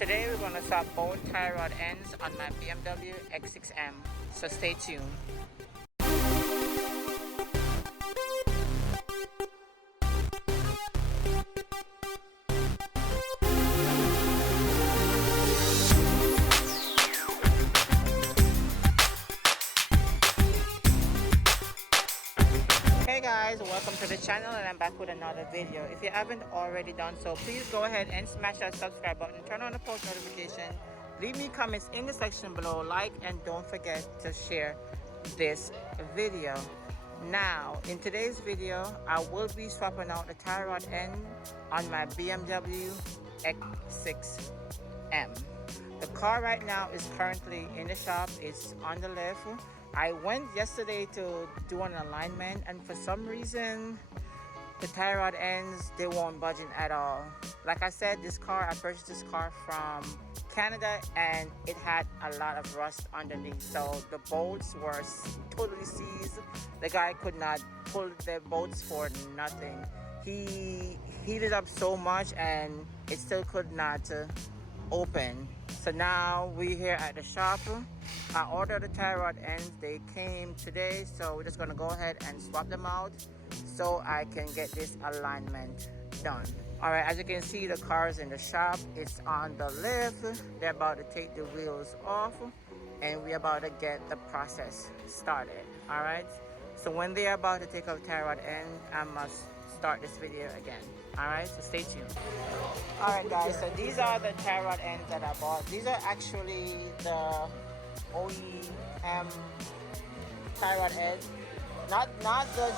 Today we're going to swap both tie rod ends on my BMW X6M, so stay tuned. Hey guys, welcome to the channel and I'm back with another video. If you haven't already done so, please go ahead and smash that subscribe button, turn on the post notification, leave me comments in the section below, like, and don't forget to share this video. Now, in today's video, I will be swapping out the tie rod end on my BMW X6M. The car right now is currently in the shop. It's on the lift. I went yesterday to do an alignment, and for some reason the tie rod ends, they won't budging at all. Like I said, I purchased this car from Canada and it had a lot of rust underneath, so the bolts were totally seized. The guy could not pull the bolts for nothing. He heated up so much and it still could not open. So now we're here at the shop. I ordered the tie rod ends. They came today, so we're just gonna go ahead and swap them out so I can get this alignment done. All right, as you can see, the car is in the shop. It's on the lift. They're about to take the wheels off and we're about to get the process started. All right, so when they're about to take off the tie rod end, I must start this video again. All right, so stay tuned. All right guys, so these are the tie rod ends that I bought. These are actually the OEM tie rod ends. Not the,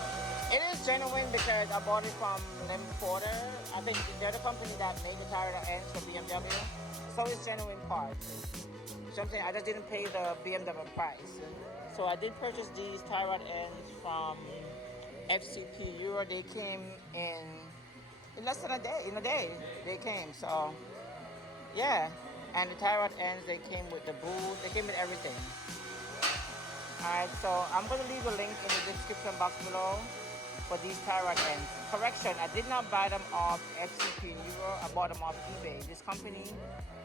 it is genuine because I bought it from Lim Porter. I think they're the company that made the tie rod ends for BMW. So it's genuine parts. Something I just didn't pay the BMW price. So I did purchase these tie rod ends from FCP Euro. They came in less than a day. In a day they came. So yeah, and the tie rod ends, they came with the boot, they came with everything. Alright, so I'm going to leave a link in the description box below for these tie rod ends. Correction, I did not buy them off FCP Euro, I bought them off eBay. This company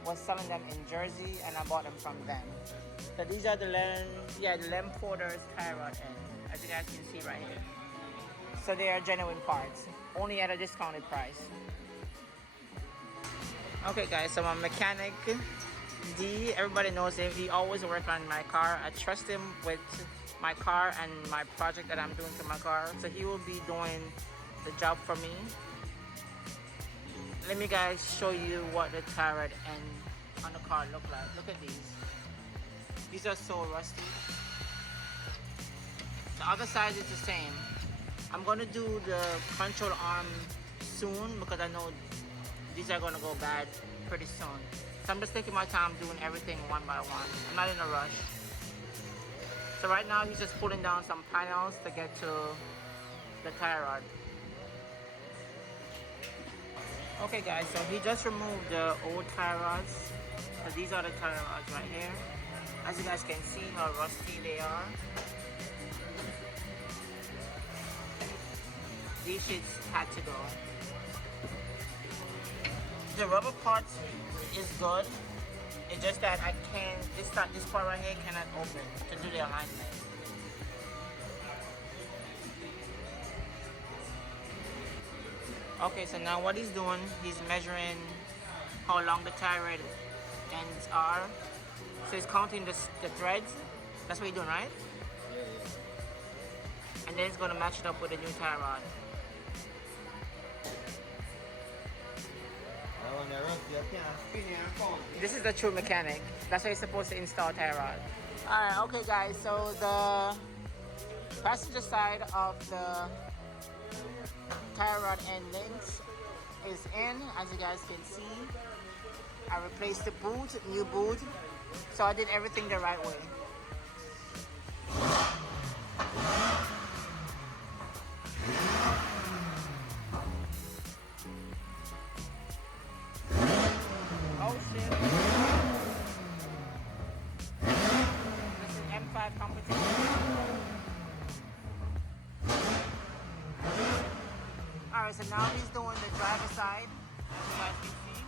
was selling them in Jersey and I bought them from them. So these are the Lim Porter's tie rod ends, as you guys can see right here. So they are genuine parts, only at a discounted price. Okay guys, so my mechanic D, everybody knows him. He always works on my car. I trust him with my car and my project that I'm doing to my car. So he will be doing the job for me. Let me guys show you what the tie rod end on the car look like. Look at these. These are so rusty. The other side is the same. I'm gonna do the control arm soon because I know these are gonna go bad pretty soon. So I'm just taking my time doing everything one by one. I'm not in a rush. So right now he's just pulling down some panels to get to the tie rod. Okay guys, so he just removed the old tie rods. So these are the tie rods right here. As you guys can see how rusty they are. These shits had to go. The rubber part is good. It's just that I can't, this part right here cannot open to do the alignment. Okay, so now what he's doing, he's measuring how long the tie rod ends are. So he's counting the threads. That's what he's doing, right? And then he's gonna match it up with the new tie rod. This is the true mechanic. That's how you're supposed to install tie rod. Alright, okay guys, so the passenger side of the tie rod end links is in, as you guys can see. I replaced the boot, new boot. So I did everything the right way. Oh shit. This is M5 competition. Alright, so now he's doing the driver side, as you guys can see.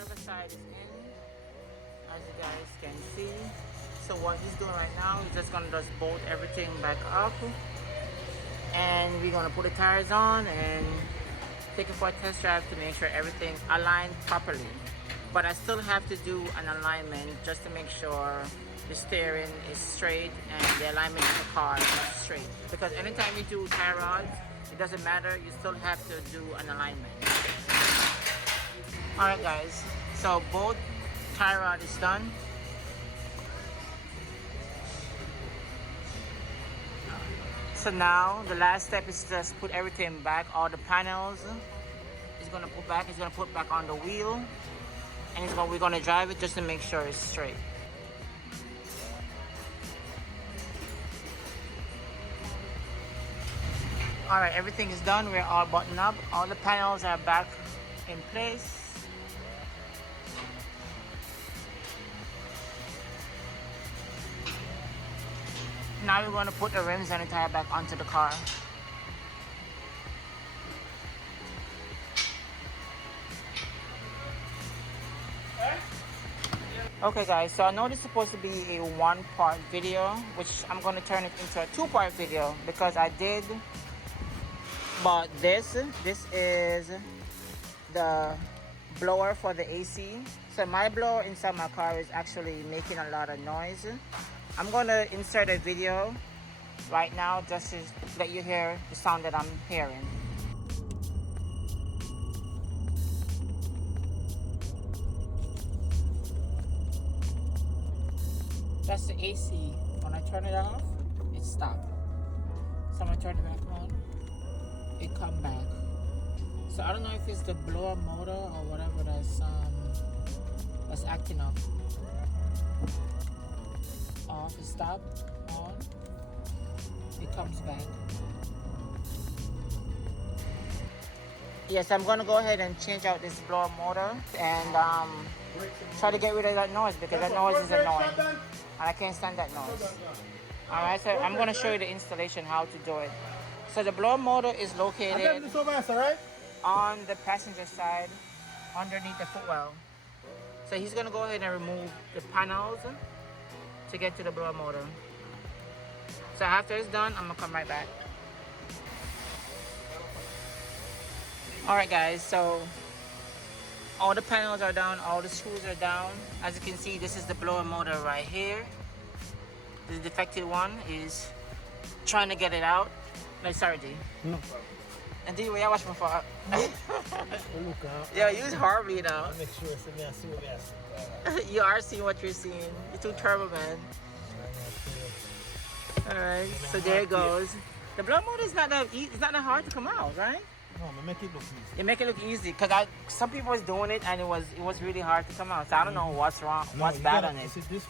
driver's side is in, as you guys can see. So what he's doing right now, he's just gonna just bolt everything back up, and we're gonna put the tires on and take it for a test drive to make sure everything aligned properly. But I still have to do an alignment just to make sure the steering is straight and the alignment of the car is straight. Because anytime you do tie rods, it doesn't matter, you still have to do an alignment. Alright guys, so both tie rod is done. So now the last step is just put everything back, all the panels. He's gonna put back on the wheel, and we're gonna drive it just to make sure it's straight. Alright, everything is done. We're all buttoned up. All the panels are back in place. Now we're going to put the rims and the tire back onto the car. Okay guys, so I know this is supposed to be a one-part video, which I'm going to turn it into a two-part video because I did bought this. This is the blower for the AC. So my blower inside my car is actually making a lot of noise. I'm going to insert a video right now just to let you hear the sound that I'm hearing. That's the AC. When I turn it off, it stopped. So when I turn it back on, it come back. So I don't know if it's the blower motor or whatever that's acting up. Off, it stopped, on, it comes back. Yes, I'm gonna go ahead and change out this blower motor and try to get rid of that noise because that noise is annoying. And I can't stand that noise. Alright, so I'm going to show you the installation, how to do it. So the blower motor is located on the passenger side, underneath the footwell. So he's going to go ahead and remove the panels to get to the blower motor. So after it's done, I'm going to come right back. Alright guys, so all the panels are down, all the screws are down. As you can see, this is the blower motor right here. The defective one is trying to get it out. No, sorry, D. No problem. And D, where you watch my fault? Yeah, you was horribly though. Make sure I see what I see. You are seeing what you're seeing. You're too turbo, man. Alright, so there it goes. The blower motor is not that it's not that hard to come out, right? No, I make it look easy. You make it look easy because some people was doing it and it was really hard to come out. So I don't know what's wrong, what's bad on it. See this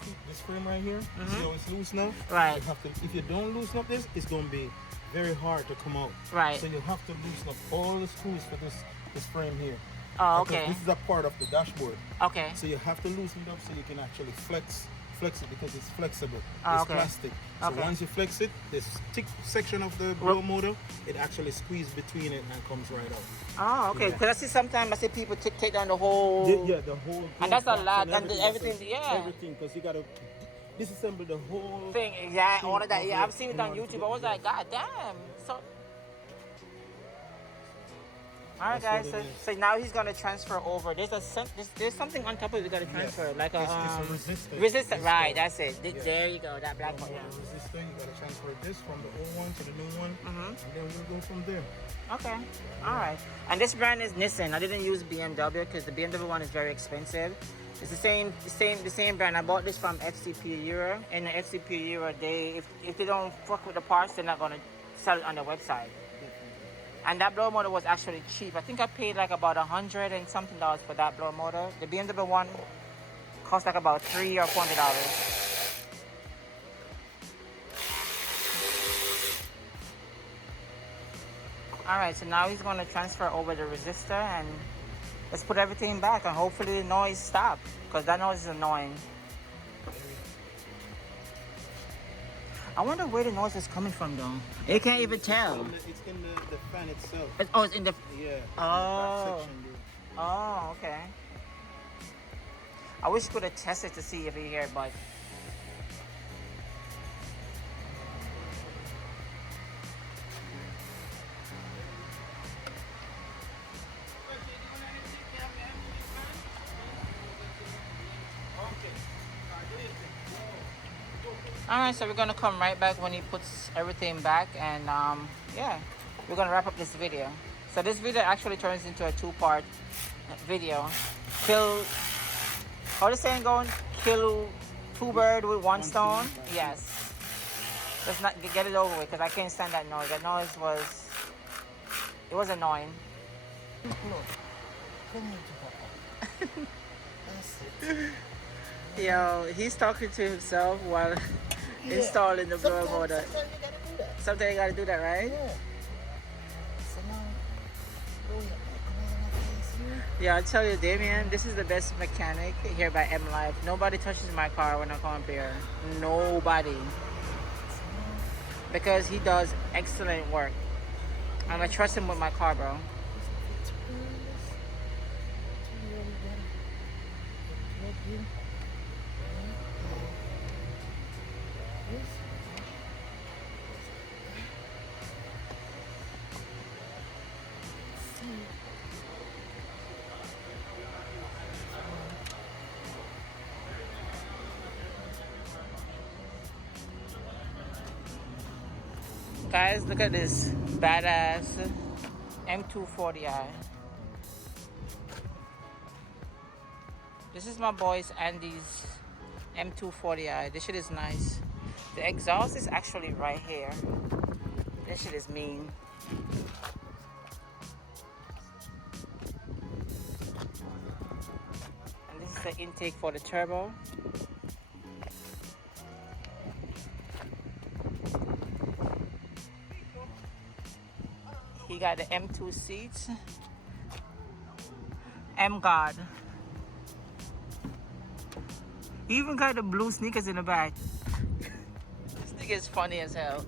frame right here? See how it's loose now? Right. You have to, if you don't loosen up this, it's going to be very hard to come out. Right. So you have to loosen up all the screws for this frame here. Oh, okay. This is a part of the dashboard. Okay. So you have to loosen it up so you can actually flex it because it's flexible. Oh, it's okay. plastic. So okay. once you flex it, this thick section of the blower motor, it actually squeezes between it and comes right out. Oh, okay. Because I see sometimes people take down the whole. Yeah, the whole. And that's a lot. And everything. Yeah. Everything, because you gotta disassemble the whole thing. Exactly. All of that. Yeah, I've seen it on YouTube. I was like, God damn. So. Alright guys, so now he's gonna transfer over. There's something on top of it we gotta transfer, like a resistor. Resistor, right? That's it. Yeah. There you go, that black one. Yeah. Resistor. You gotta transfer this from the old one to the new one, and then we'll go from there. Okay, all right. And this brand is Nissan. I didn't use BMW because the BMW one is very expensive. It's the same brand. I bought this from FCP Euro, and the FCP Euro, if they don't fuck with the parts, they're not gonna sell it on their website. And that blower motor was actually cheap. I think I paid like about $100 and something for that blower motor. The BMW one cost like about $300 or $400. Alright, so now he's going to transfer over the resistor and let's put everything back and hopefully the noise stops because that noise is annoying. I wonder where the noise is coming from though. You can't even tell. It's in the fan itself. It's in the... Yeah. Oh. Oh, okay. I wish you could have tested to see if you hear, but alright, so we're gonna come right back when he puts everything back, and yeah, we're gonna wrap up this video. So this video actually turns into a two-part video. Kill, how the saying going? Kill two birds with one stone. Yes. Let's not get it over with, because I can't stand that noise. That noise was annoying. Yo, he's talking to himself while installing the blower motor. Sometimes you gotta do that, right? Yeah, I'll tell you, Damien, this is the best mechanic here by M Life. Nobody touches my car when I come up here. Nobody. Because he does excellent work. And I trust him with my car, bro. Guys, look at this badass M240i. This is my boy's Andy's M240i. This shit is nice. The exhaust is actually right here. This shit is mean. And this is the intake for the turbo. He got the M2 seats. M God. He even got the blue sneakers in the back. This nigga is funny as hell.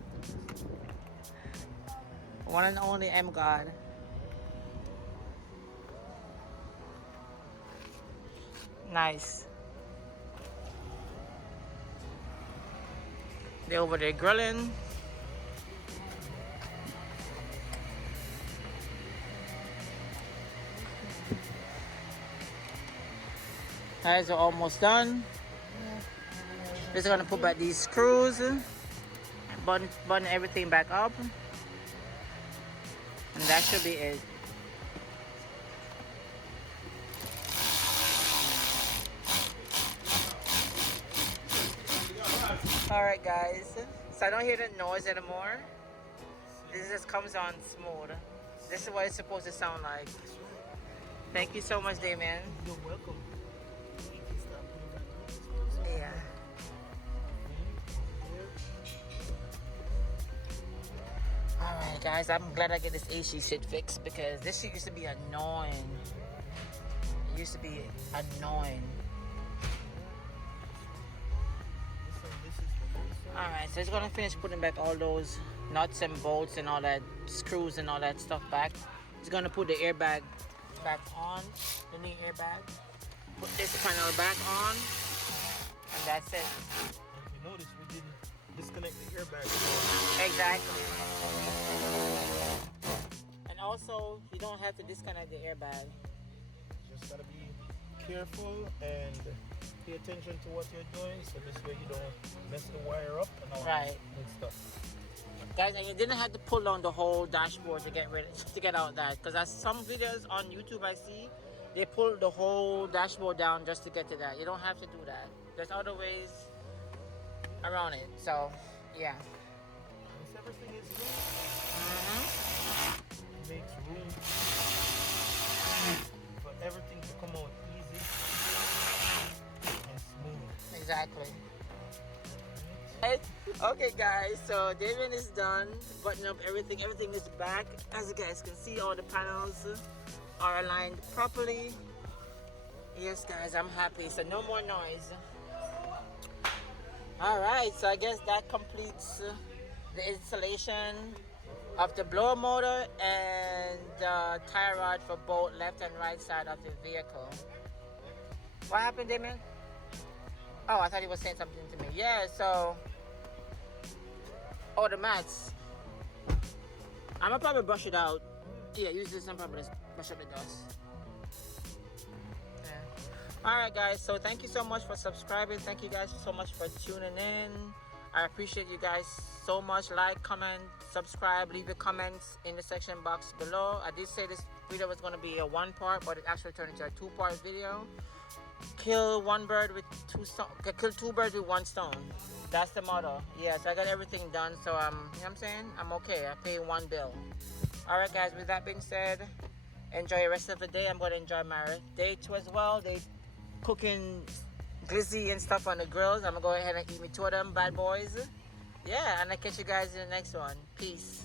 One and only M God. Nice. They over there grilling. Guys are almost done. Just gonna put back these screws, button everything back up, and that should be it. Alright guys, so I don't hear the noise anymore. This just comes on smooth. This is what it's supposed to sound like. Thank you so much, Damien. You're welcome. Yeah. Alright guys, I'm glad I get this AC shit fixed, because this shit used to be annoying. It used to be annoying. Alright, so it's gonna finish putting back all those nuts and bolts and all that, screws and all that stuff back. It's gonna put the airbag back on, the new airbag. Put this panel back on, and that's it. You notice we didn't disconnect the airbag. Exactly. And also, you don't have to disconnect the airbag. You just gotta be careful and pay attention to what you're doing, so this way you don't mess the wire up and all that good stuff. Guys, and you didn't have to pull down the whole dashboard to get out that, because as some videos on YouTube I see, they pull the whole dashboard down just to get to that. You don't have to do that. There's other ways around it. So, yeah. Once everything is loose, it makes room for everything to come out easy and smooth. Exactly. Okay guys, so Damien is done buttoning up everything. Everything is back. As you guys can see, all the panels are aligned properly. Yes guys, I'm happy. So no more noise. Alright, so I guess that completes the installation of the blower motor and the tie rod for both left and right side of the vehicle. What happened, Damien? Oh, I thought he was saying something to me. Yeah, so... Oh, the mats. I'm gonna probably brush it out. Yeah, use this and probably brush up the dust. Yeah. Alright guys, so thank you so much for subscribing. Thank you guys so much for tuning in. I appreciate you guys so much. Like, comment, subscribe, leave your comments in the section box below. I did say this video was going to be a one part, but it actually turned into a two-part video. Kill one bird with kill two birds with one stone. That's the motto. Yeah, so I got everything done, so you know what I'm saying? I'm okay. I pay one bill. Alright guys, with that being said, enjoy the rest of the day. I'm going to enjoy my day too as well. They cooking glizzy and stuff on the grills. I'm gonna go ahead and eat me two of them bad boys. Yeah, and I'll catch you guys in the next one. Peace.